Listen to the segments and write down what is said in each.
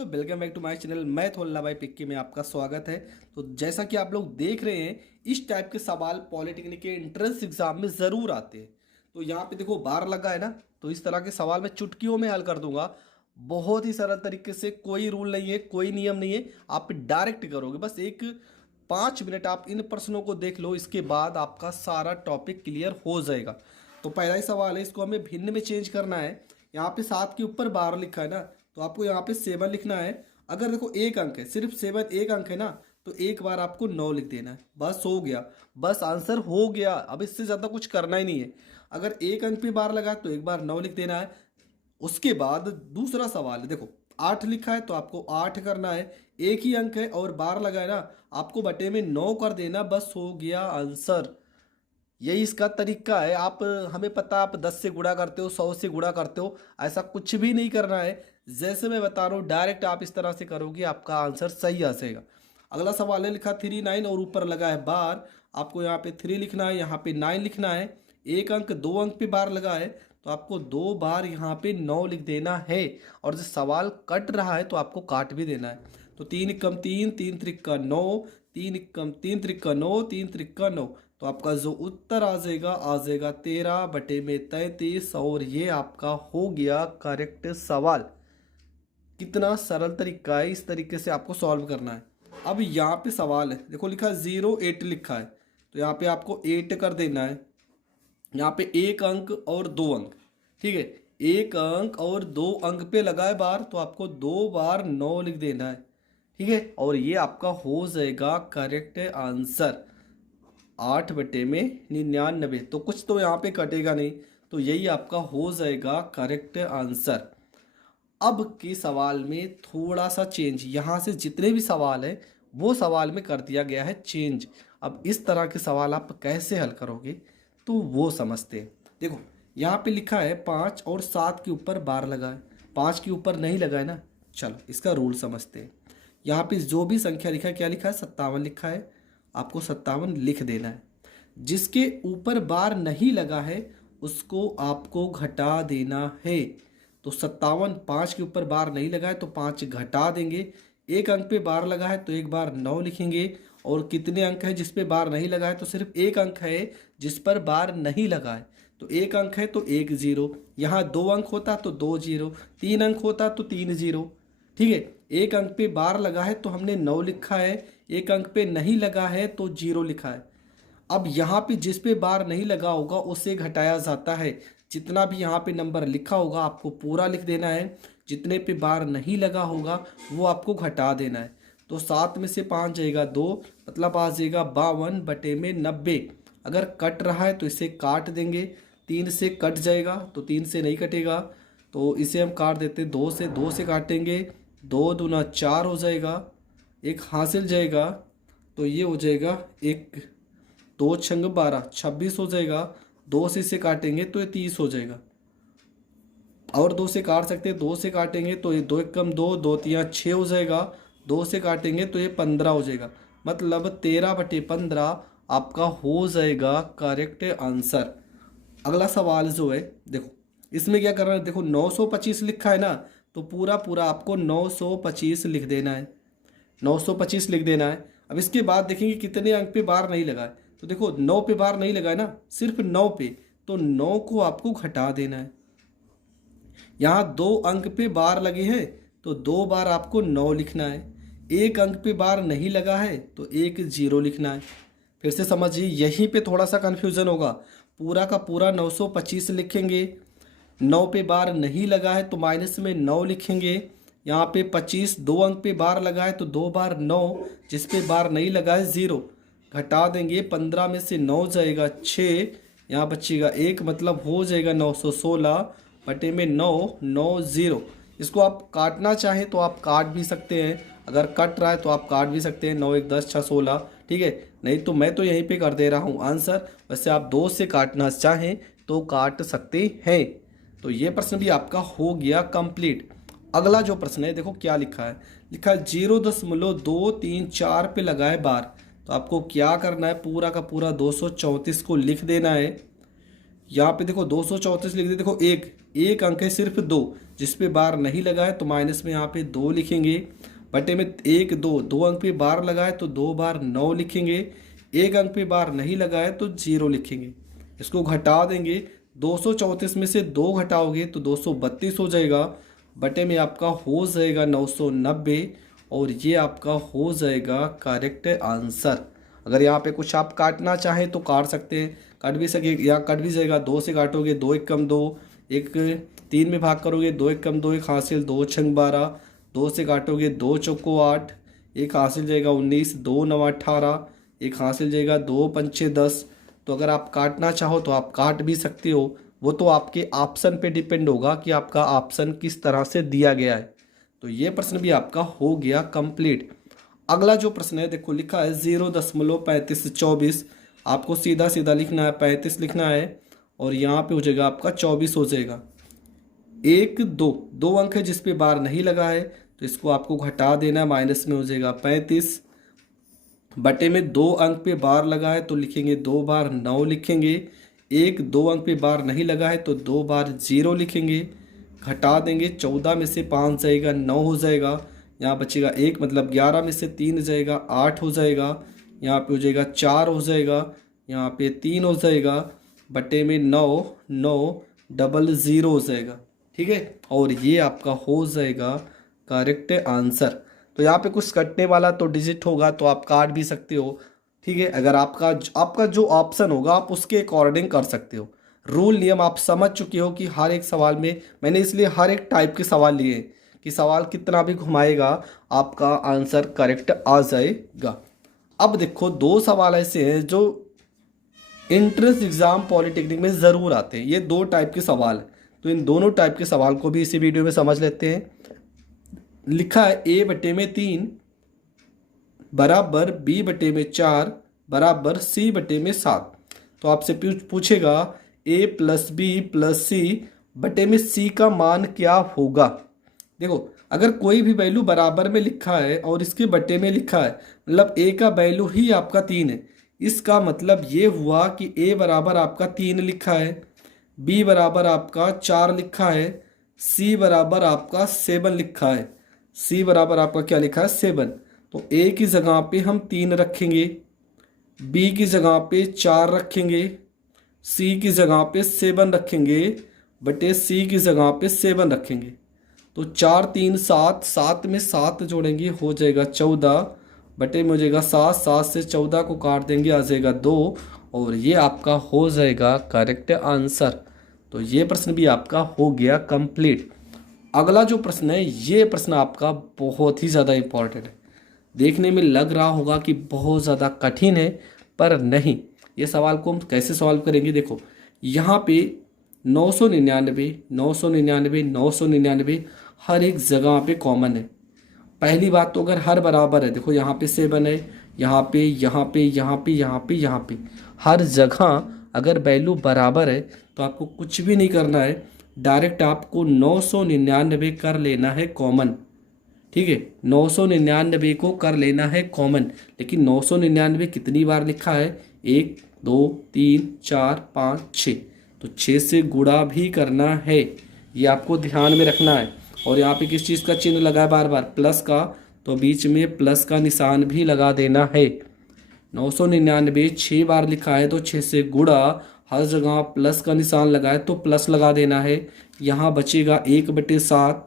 दोस्तों, welcome back to my channel. मैं थोल्ला भाई पिक्की में आपका स्वागत है। तो जैसा कि आप लोग देख रहे हैं, इस टाइप के सवाल पॉलिटेक्निक के एंट्रेंस एग्जाम में ज़रूर आते हैं। तो यहाँ पे देखो बार लगा है ना, तो इस तरह के सवाल मैं चुटकियों में हल कर दूंगा। बहुत ही सरल तरीके से, कोई रूल नहीं है, कोई नियम नहीं है, आप डायरेक्ट करोगे। बस एक 5 मिनट आप इन प्रश्नों को देख लो, इसके बाद आपका सारा टॉपिक क्लियर हो जाएगा। तो पहला ही सवाल है, इसको हमें भिन्न में चेंज करना है। यहाँ पे 7 के ऊपर 12 लिखा है ना, तो आपको यहाँ पे 7 लिखना है। अगर देखो एक अंक है, सिर्फ 7 एक अंक है ना, तो एक बार आपको 9 लिख देना है। बस हो गया, बस आंसर हो गया। अब इससे ज़्यादा कुछ करना ही नहीं है। अगर एक अंक पे बार लगा तो एक बार 9 लिख देना है। उसके बाद दूसरा सवाल है, देखो 8 लिखा है तो आपको 8 करना है। एक ही अंक है और बार लगा है ना, आपको बटे में 9 कर देना, बस हो गया आंसर। यही इसका तरीका है। आप, हमें पता आप 10 से गुणा करते हो, 100 से गुणा करते हो, ऐसा कुछ भी नहीं करना है। जैसे मैं बता रहा हूँ डायरेक्ट आप इस तरह से करोगे, आपका आंसर सही आ जाएगा। अगला सवाल है, लिखा 3 9 और ऊपर लगा है बार। आपको यहाँ पे 3 लिखना है, यहाँ पे 9 लिखना है। एक अंक 2 अंक पे बार लगा है, तो आपको 2 बार यहाँ पे 9 लिख देना है। और जब सवाल कट रहा है तो आपको काट भी देना है। तो 3 एकम 3, 3 त्रिक्का 9, 3 एकम 3 त्रिक्का 9, 3 त्रिक्का 9। तो आपका जो उत्तर आ जाएगा 13/33। और ये आपका हो गया करेक्ट सवाल। कितना सरल तरीका है, इस तरीके से आपको सॉल्व करना है। अब यहाँ पे सवाल है, देखो लिखा 0 8 लिखा है, तो यहाँ पे आपको 8 कर देना है। यहाँ पे एक अंक और 2 अंक, ठीक है, एक अंक और 2 अंक पे लगा है बार, तो आपको 2 बार 9 लिख देना है, ठीक है। और ये आपका हो जाएगा करेक्ट आंसर 8/99। तो कुछ तो यहाँ पे कटेगा नहीं, तो यही आपका हो जाएगा करेक्ट आंसर। अब के सवाल में थोड़ा सा चेंज, यहाँ से जितने भी सवाल हैं वो सवाल में कर दिया गया है चेंज। अब इस तरह के सवाल आप कैसे हल करोगे तो वो समझते हैं। देखो यहाँ पे लिखा है 5 और 7 के ऊपर बार लगा है, 5 के ऊपर नहीं लगा है ना। चलो इसका रूल समझते हैं। यहाँ पे जो भी संख्या लिखा है, क्या लिखा है, 57 लिखा है। आपको 57 लिख देना है। जिसके ऊपर बार नहीं लगा है उसको आपको घटा देना है। तो 57, 5 के ऊपर बार नहीं लगा है तो 5 घटा देंगे। एक अंक पे बार लगा है तो एक बार 9 लिखेंगे। और कितने अंक है जिस पे बार नहीं लगा है, तो सिर्फ एक अंक है जिस पर बार नहीं लगा है, तो एक अंक है तो 1 0। यहाँ 2 अंक होता तो 2 0, 3 अंक होता तो 3 0, ठीक है। एक अंक पे बार लगा है तो हमने 9 लिखा है, एक अंक पे नहीं लगा है तो 0 लिखा है। अब यहाँ पे जिस पे बार नहीं लगा होगा उसे घटाया जाता है। जितना भी यहाँ पे नंबर लिखा होगा आपको पूरा लिख देना है, जितने पे बार नहीं लगा होगा वो आपको घटा देना है। तो 7 में से 5 जाएगा 2, मतलब आ जाएगा 52/90। अगर कट रहा है तो इसे काट देंगे, 3 से कट जाएगा तो 3 से नहीं कटेगा, तो इसे हम काट देते हैं 2 से, 2 से काटेंगे, 2 दूना 4 हो जाएगा, एक हासिल जाएगा, तो ये हो जाएगा 1 2 छंग 12 26 हो जाएगा। 2 से इसे काटेंगे तो ये 30 हो जाएगा। और 2 से काट सकते हैं, 2 से काटेंगे तो ये 2 एकम 2, 2 तिया 6 हो जाएगा। 2 से काटेंगे तो ये 15 हो जाएगा, मतलब 13/15 आपका हो जाएगा करेक्ट आंसर। अगला सवाल जो है, देखो इसमें क्या करना है, देखो 925 लिखा है ना, तो पूरा पूरा आपको 925 लिख देना है, 925 लिख देना है। अब इसके बाद देखेंगे कितने अंक पे बार नहीं लगा है, तो देखो 9 पे बार नहीं लगा है ना, सिर्फ 9 पे, तो 9 को आपको घटा देना है। यहाँ 2 अंक पे बार लगे हैं तो 2 बार आपको 9 लिखना है। एक अंक पे बार नहीं लगा है तो 1 0 लिखना है। फिर से समझिए, यहीं पे थोड़ा सा कन्फ्यूज़न होगा। पूरा का पूरा 925 लिखेंगे, 9 पे बार नहीं लगा है तो माइनस में 9 लिखेंगे। यहाँ पे 25, 2 अंक पे बार लगा है तो 2 बार 9, जिस पे बार नहीं लगा है 0, घटा देंगे। 15 में से 9 जाएगा 6, यहाँ बचेगा 1, मतलब हो जाएगा 916 बटे में 9 9 0। इसको आप काटना चाहें तो आप काट भी सकते हैं, अगर कट रहा है तो आप काट भी सकते हैं। 9 1 10 6 16, ठीक है। नहीं तो मैं तो यहीं पे कर दे रहा हूँ आंसर। वैसे आप 2 से काटना चाहें तो काट सकते हैं। तो ये प्रश्न भी आपका हो गया कंप्लीट। अगला जो प्रश्न है, देखो क्या लिखा है, लिखा है 0.234 पे लगा है बार। तो आपको क्या करना है, पूरा का पूरा 234 को लिख देना है। यहाँ पे देखो 234 लिख दे, देखो एक एक अंक है सिर्फ 2, जिस पे बार नहीं लगा है तो माइनस में यहाँ पे 2 लिखेंगे, बटे में 1 2, 2 अंक पे बार लगा है तो 2 बार 9 लिखेंगे, एक अंक पे बार नहीं लगा है तो 0 लिखेंगे। इसको घटा देंगे, 234 में से 2 घटाओगे तो 232 हो जाएगा, बटे में आपका हो जाएगा 990, और ये आपका हो जाएगा करेक्ट आंसर। अगर यहाँ पे कुछ आप काटना चाहें तो काट सकते हैं, कट भी सके या कट भी जाएगा। 2 से काटोगे 2 एक कम 2, एक 3 में भाग करोगे 2 एक कम 2, एक हासिल 2 छंग 12, 2 से काटोगे 2 चौको 8, एक हासिल जाएगा 19, 2 9 18, एक हासिल जाएगा 2 पंचे 10। तो अगर आप काटना चाहो तो आप काट भी सकते हो, वो तो आपके ऑप्शन पे डिपेंड होगा कि आपका ऑप्शन किस तरह से दिया गया है। तो ये प्रश्न भी आपका हो गया कंप्लीट। अगला जो प्रश्न है देखो लिखा है 0.3524, आपको सीधा सीधा लिखना है, 35 लिखना है और यहाँ पे हो जाएगा आपका 24 हो जाएगा। 1 2, 2 अंक है जिस पे बार नहीं लगा है तो इसको आपको घटा देना है, माइनस में हो जाएगा 35, बटे में 2 अंक पे बार लगा है तो लिखेंगे 2 बार 9 लिखेंगे, 1 2 अंक पे बार नहीं लगा है तो 2 बार 0 लिखेंगे, घटा देंगे, 14 में से 5 जाएगा 9 हो जाएगा, यहाँ बचेगा 1 मतलब 11 में से 3 जाएगा 8 हो जाएगा, यहाँ पे हो जाएगा 4 हो जाएगा, यहाँ पे 3 हो जाएगा, बटे में 9 9 00 हो जाएगा। ठीक है, और ये आपका हो जाएगा करेक्ट आंसर। तो यहाँ पे कुछ कटने वाला तो डिजिट होगा तो आप काट भी सकते हो। ठीक है, अगर आपका जो ऑप्शन होगा आप उसके अकॉर्डिंग कर सकते हो। रूल नियम आप समझ चुके हो कि हर एक सवाल में मैंने इसलिए हर एक टाइप के सवाल लिए हैं कि सवाल कितना भी घुमाएगा आपका आंसर करेक्ट आ जाएगा। अब देखो 2 सवाल ऐसे हैं जो एंट्रेंस एग्जाम पॉलिटेक्निक में ज़रूर आते हैं। ये 2 टाइप के सवाल हैं, तो इन दोनों टाइप के सवाल को भी इसी वीडियो में समझ लेते हैं। लिखा है a/3 बराबर b/4 बराबर c/7। तो आपसे पूछेगा a + b + c बटे में c का मान क्या होगा। देखो अगर कोई भी वैल्यू बराबर में लिखा है और इसके बटे में लिखा है मतलब a का वैल्यू ही आपका 3 है, इसका मतलब ये हुआ कि a बराबर आपका 3 लिखा है, b बराबर आपका 4 लिखा है, c बराबर आपका 7 लिखा है। c बराबर आपका क्या लिखा है 7। तो a की जगह पे हम 3 रखेंगे, b की जगह पे 4 रखेंगे, c की जगह पे 7 रखेंगे, बटे c की जगह पे 7 रखेंगे। तो 4 3 7, 7 में 7 जोड़ेंगे हो जाएगा 14, बटे में हो जाएगा 7, 7 से 14 को काट देंगे आ जाएगा 2, और ये आपका हो जाएगा करेक्ट आंसर। तो ये प्रश्न भी आपका हो गया कंप्लीट। अगला जो प्रश्न है ये प्रश्न आपका बहुत ही ज़्यादा इम्पोर्टेंट है। देखने में लग रहा होगा कि बहुत ज़्यादा कठिन है, पर नहीं। ये सवाल को हम कैसे सॉल्व करेंगे, देखो यहाँ पे 999 999 999 हर एक जगह पे कॉमन है। पहली बात तो अगर हर बराबर है, देखो यहाँ पे 7 है, यहाँ पे यहाँ पे यहाँ पे यहाँ पे यहाँ पे हर जगह अगर वैल्यू बराबर है तो आपको कुछ भी नहीं करना है, डायरेक्ट आपको 999 कर लेना है कॉमन। ठीक है, 999 को कर लेना है कॉमन। लेकिन 999 कितनी बार लिखा है, 1 2 3 4 5 6, तो 6 से गुणा भी करना है, ये आपको ध्यान में रखना है। और यहाँ पे किस चीज़ का चिन्ह लगा है बार बार, प्लस का, तो बीच में प्लस का निशान भी लगा देना है। 999 6 बार लिखा है तो 6 से गुणा, हर जगह प्लस का निशान लगा है तो प्लस लगा देना है। यहाँ बचेगा 1/7,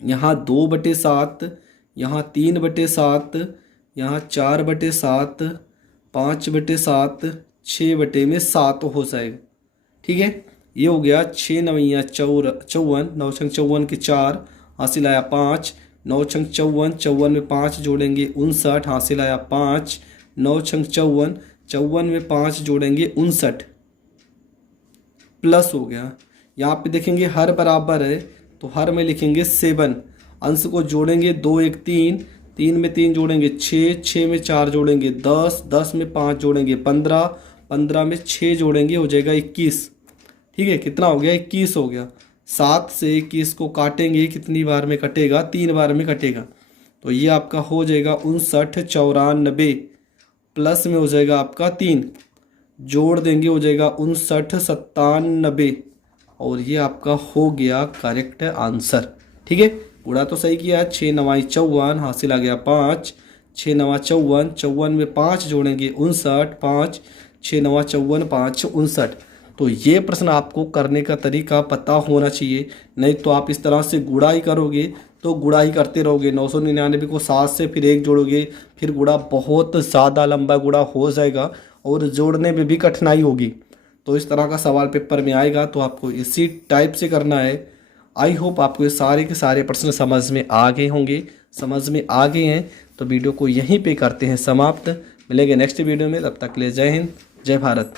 यहाँ 2/7, यहाँ 3/7, यहाँ 4/7, 5/7, 6/7 हो जाएगा। ठीक है, ये हो गया 6 9 54, 9 छंग 54 के 4, हासिल आया 5, 9 छंग 54, 54 में 5 जोड़ेंगे 59, हासिल आया 5, 9 छंग 54, 54 में 5 जोड़ेंगे 59, प्लस हो गया। यहाँ पे देखेंगे हर बराबर है तो हर में लिखेंगे 7, अंश को जोड़ेंगे 2 1 3, 3 में 3 जोड़ेंगे 6, 6 में 4 जोड़ेंगे 10, 10 में 5 जोड़ेंगे 15, 15 में 6 जोड़ेंगे हो जाएगा 21। ठीक है, कितना हो गया 21 हो गया। 7 से 21 को काटेंगे, कितनी बार में कटेगा, 3 बार में कटेगा। तो ये आपका हो जाएगा 59 94, प्लस में हो जाएगा आपका 3, जोड़ देंगे हो जाएगा 59 97, और ये आपका हो गया करेक्ट आंसर। ठीक है, गुणा तो सही किया है। 6 9 54, हासिल आ गया 5। 6 9 54, 54 में 5 जोड़ेंगे 59, 5 6 9 54, 5 59। तो ये प्रश्न आपको करने का तरीका पता होना चाहिए, नहीं तो आप इस तरह से गुणा ही करोगे तो गुणा ही करते रहोगे। 999 को 7 से फिर 1 जोड़ोगे, फिर गुणा बहुत ज़्यादा लंबा गुणा हो जाएगा और जोड़ने में भी कठिनाई होगी। तो इस तरह का सवाल पेपर में आएगा, तो आपको इसी टाइप से करना है। आई होप आपको ये सारे के सारे प्रश्न समझ में आ गए होंगे। समझ में आ गए हैं तो वीडियो को यहीं पे करते हैं समाप्त। मिलेंगे नेक्स्ट वीडियो में, तब तक के लिए जय हिंद, जय भारत।